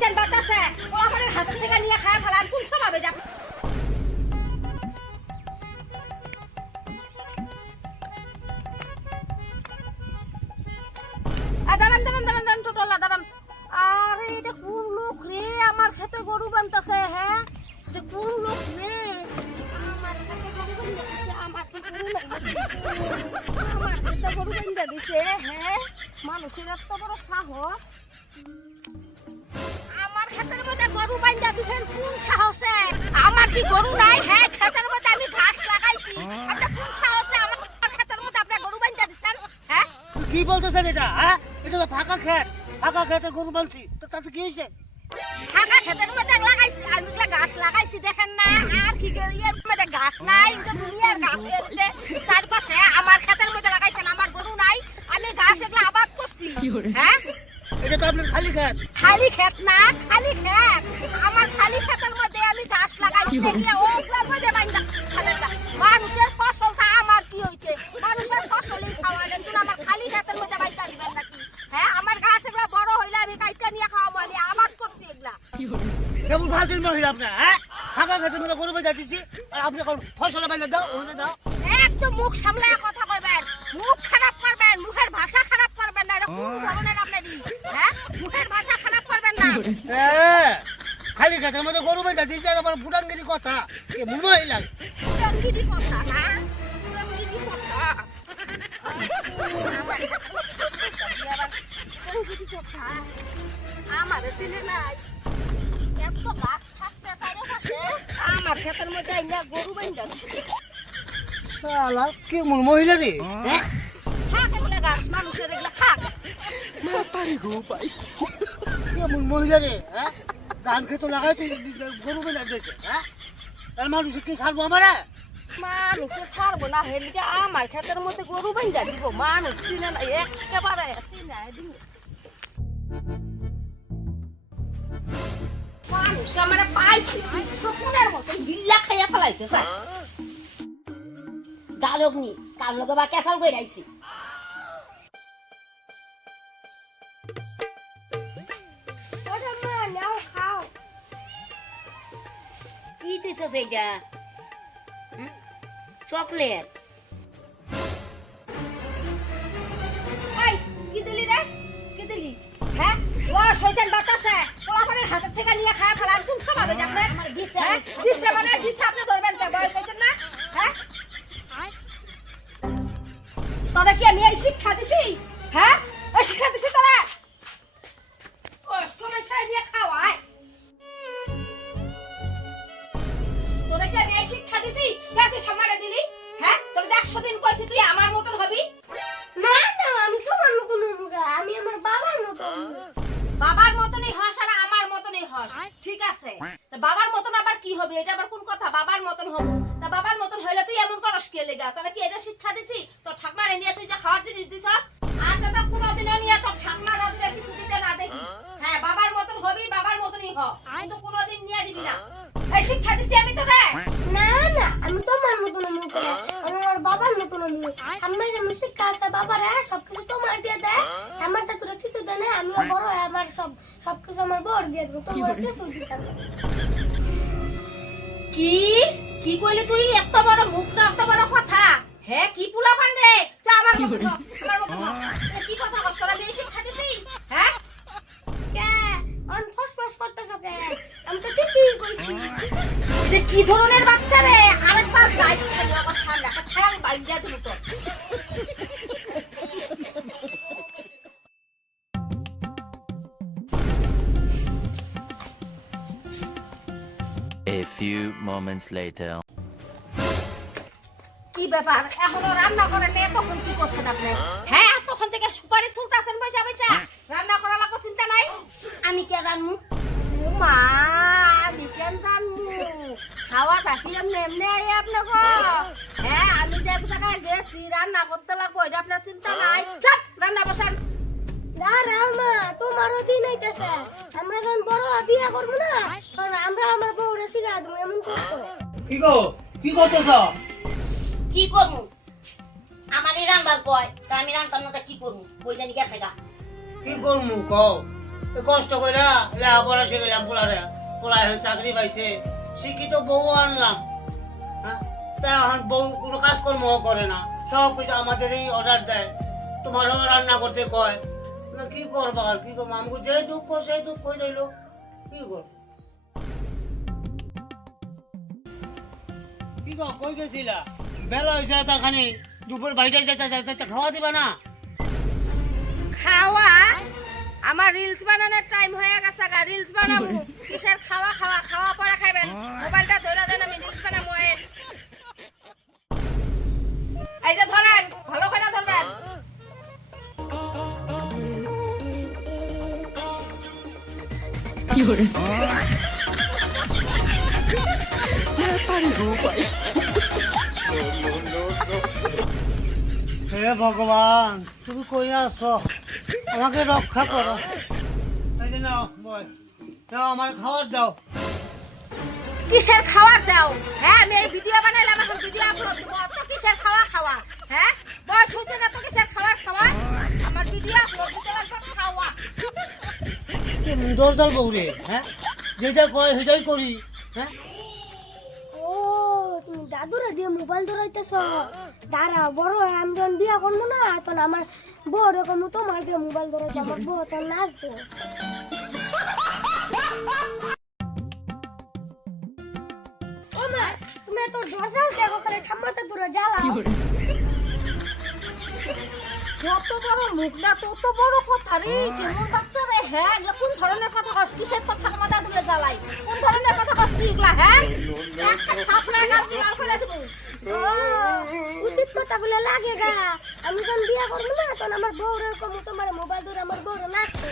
শৈতান বাতাসে পোলাপানের হাতের থেকে নিয়ে খায় ফেলান কোন স্বভাবে যা দাঁড়ান দাঁড়ান দাঁড়ান দাঁড়ান টোটলা দাঁড়ান। আরে এটা কোন লোক রে আমার খেতে গরু বানতেছে? হ্যাঁ এটা কোন লোক রে আমার খেতে গরু বানতেছে? আমার কি গরু বানতেছে? আমার খেতে গরু বানতে দিছে? হ্যাঁ মানুষের এত বড় সাহস আমার ক্ষেতের মধ্যে গরু বান্ধা দিছেন কোন সাহসে? আমার কি গরু নাই? হ্যাঁ ক্ষেতের মধ্যে আমি ঘাস লাগাইছি, আপনি কোন সাহসে আমার ক্ষেতের মধ্যে আপনি গরু বান্ধা দিছেন? হ্যাঁ কি বলতেছেন এটা? হ্যাঁ এটা তো ফাঁকা ক্ষেত, ফাঁকা ক্ষেতে গরু বানছি, তো তাতে কি হয়েছে? ফাঁকা ক্ষেতের মধ্যে লাগাইছি আমি, ঘাস লাগাইছি দেখেন না? আর কি এর মধ্যে ঘাস নাই? এটা দুনিয়ার ঘাস হয়েছে চারপাশে, আমার ক্ষেতের মধ্যে লাগাইছেন, আমার গরু নাই, আমি ঘাস এগুলো আবাদ করছি। হ্যাঁ এটা তো আপনার খালি ক্ষেত। খালি ক্ষেত না, খালি ক্ষেত আমার, খালি ক্ষেতের মধ্যে আমি ঘাস লাগাইছি দেখলে ওগুলোর মধ্যে বাইন্দা খালেটা মানুষের ফসলটা আমার কি হইছে? মানুষের ফসলই খাওয়া যায় কিন্তু আমার খালি ক্ষেতের মধ্যে বাইন্দা দিবেন নাকি? হ্যাঁ আমার ঘাস এগুলো বড় হইলে আমি কাইটা নিয়ে খাওয়াবো, আমি আবাদ করছি এগুলা। কেমন ফালতুর মহিলা আপনার? হ্যাঁ ফাঁকা ক্ষেতের মধ্যে গরু বাঁধা দিচ্ছি আর আপনি এখন ফসলে বাঁধা দাও, ওখানে দাও। একদম মুখ সামলায় কথা কইবেন, মুখ খারাপ করবেন, মুখের ভাষা খারাপ করবেন না। এটা কোন ধরনের আপনারই? হ্যাঁ মুখের ভাষা খারাপ করবেন না। হ্যাঁ খালি ক্ষেতের মধ্যে গরু বাঁধা দিচ্ছি আর আমার ফুটাঙ্গিরি কথা কেমন মহিলা? পুরাঙ্গিরি কথা না, পুরাঙ্গিরি কথা। আমার ছেলে নাই এত গাছ থাকতে চারপাশে আমার ক্ষেতের মধ্যে আইনা গরু বান্ধা শালা কেমন মহিলা রে? হ্যাঁ খাক এগুলা গাছ, মানুষের এগুলা খাক। কেমন মহিলা রে? হ্যাঁ ধান খেতে লাগাই তুই গরু বাঁধা দিয়েছে। হ্যাঁ আর মানুষ কি ছাড়বো আমার? মানুষের ছাড়বো না হেলিকে আমার ক্ষেতের মধ্যে গরু বান্ধা দিব? মানুষ চিনে না একেবারে চিনে দিব। মানুষ আমার পাইছি শকুনের মতন গিল্লা খাইয়া ফেলাইতে চায়। জালগ্নি কার লগে বা কেসাল কই রাইছি। কি দিছ সেইটা? চকলেট? ওই কি দিলি রে? কি দিলি? হ্যাঁ ও শয়তান বাতাসে পোলাপানের হাতের থেকে নিয়ে খায় ফেলান কোন স্বভাবে আপনি? দিছে দিছে মানে দিছে আপনি ধরবেন কে? বয়স হইছে না? হ্যাঁ তোরা কি আমি এই শিক্ষা দিছি? হ্যাঁ এই শিক্ষা দিছি তোরা? কষ্ট মেশাই নিয়ে খাওয়ায় তোরা কি আমি এই শিক্ষা দিছি? কে তুই সামারে দিলি? হ্যাঁ তবে 100 দিন কইছি তুই আমার মতন হবি না? না আমি তোমার মতন হবো, আমি আমার বাবার মতন। বাবার মতনই হস আর আমার মতনই হস, ঠিক আছে? তা বাবার মতন আবার কি হবে? এটা আবার কোন কথা? বাবার মতন হব তা বাবার মতন হইলে তুই এমন করস কে লেগা? তোরা কি এটা শিক্ষা দিছি? তোর ঠাকমারে নিয়ে তুই যে খাওয়ার জিনিস দিছস আর দাদা কোনোদিনও নিয়ে তোর ঠাকমার রাজুরে কিছু দিতে না দেখি। হ্যাঁ বাবার মতন হবি, বাবার মতনই হ, কিন্তু কোনোদিন নিয়ে দিবি না। এই শিক্ষা দিছি আমি তোরে? না না আমি তোমার মতন আমি আমার বাবার মতন আমি যেমন শিক্ষা আছে বাবার সবকিছু তোমার দিয়ে দেয়, আমারটা তোরা কিছু দেয় না, আমিও বড় হয়ে আমার সবকিছু আমার বড় দিয়ে দেবো, তোমার কিছু দিতাম না। কি কি কইলি তুই? এত বড় মুখ না এত বড় কথা? হ্যাঁ কি পুলা পান রে? তুই আমার মতন হ, আমার মতন হ। তুই কি কথা কস? তোরা আমি শিক্ষা দিছি? হ্যাঁ কে অন ফসফস করতেছ কে? আমি তো ঠিকই কইছি। যে কি ধরনের বাচ্চা রে? আরেকবার গাইস করে আমার সামনে একটা ছাড়াং বাইন্দা দিল তো। A few moments later. কি ব্যাপার এখনো রান্না করেন না? তখন কি করছেন আপনি? হ্যাঁ তখন থেকে সুপারি চলতেছেন পয়সা পয়সা, রান্না করা লাগবে চিন্তা নাই? আমি কে রান্নু? মা আমি কেন জানবো? খাওয়া থাকি এমনি এমনি আই আপনাকে? হ্যাঁ আমি যে এক জায়গায় গেছি রান্না করতে লাগবো, এটা আপনার চিন্তা নাই? রান্না বসান। না রামা তোমারও দিন হইতেছে, আমরা যখন বড় বিয়ে করবো না তখন আমরা আমার বউরে শিখা দেবো এমন করতো। কি গো কি করতেছ? কি করবো? আমার এই রান্নার কয় তা আমি রান্নার মতো কি করবো? বই জানি গেছে গা। কি করমু কও? কষ্ট কইরা লেখাপড়া শিখলাম পোলায় চাকরি পাইছে, শিক্ষিত বউ আনলাম, হ্যাঁ? তা এখন বউ কোনো কাজকর্ম করে না, সব কিছু আমাদেরই অর্ডার দেয়, তোমারও রান্না করতে কয় না। কি করবো আর কি করবো, আমাকে যে দুঃখ সেই দুঃখ হয়ে রইল, কি করবো? কি গো কই গেছিলা? বেলা হয়েছে তাখানি, দুপুর বাইরে যাইতে খাওয়া দিবা না? খাওয়া আমার রিলস বানানোর টাইম হয়ে গেছে, রিলস বানাবো। কিসের খাওয়া খাওয়া খাওয়া পরে খাবেন, মোবাইলটা ধরে দেন, আমি রিলস বানাবো। এই যে ধরেন, ভালো করে ধরবেন। হে ভগবান, তুমি কই আছো? আমাকে রক্ষা করো। এই যে নাও বল, নাও আমার খাবার দাও। কিসের খাওয়ার দাও? হ্যাঁ, আমি এই ভিডিও বানাইলাম, এখন ভিডিও আপলোড দিব। তো কিসের খাওয়া খাওয়া? হ্যাঁ, বয়স হয়েছে না তো কিসের খাওয়ার খাওয়া? আমার ভিডিও আপলোড দিতে লাগবে খাওয়া। দরজাল বউরে, হ্যাঁ, যেটা কয় সেটাই করি, হ্যাঁ। ও তুমি দাদুরা দিয়ে মোবাইল ধরাইতেছ? দাঁড়া, বড় হয়ে আমি যখন বিয়া করবো না, তখন আমার বউ এরকম তোমার দিয়ে মোবাইল ধরাইতে, আমার বউ তখন নাচবো। ও মা, তুমি এত দরজা দেখো, খালি ঠাম্মাতে দূরে জ্বালাও। যত বড় মুখ না তত বড় কথা রে, কেমন বাচ্চা রে? হ্যাঁ, এগুলো কোন ধরনের কথা কস? কিসের কথা মাথা তুলে জ্বালাই? কোন ধরনের কথা কস তুই এগুলা? হ্যাঁ, একটা থাপড়া গাল লাল করে দেবো। ও, উচিত কথা বলে লাগে গা। আমি যখন বিয়া করবো না, তখন আমার বউ এরকম তোমার মোবাইল ধরে আমার বউ নাচবো।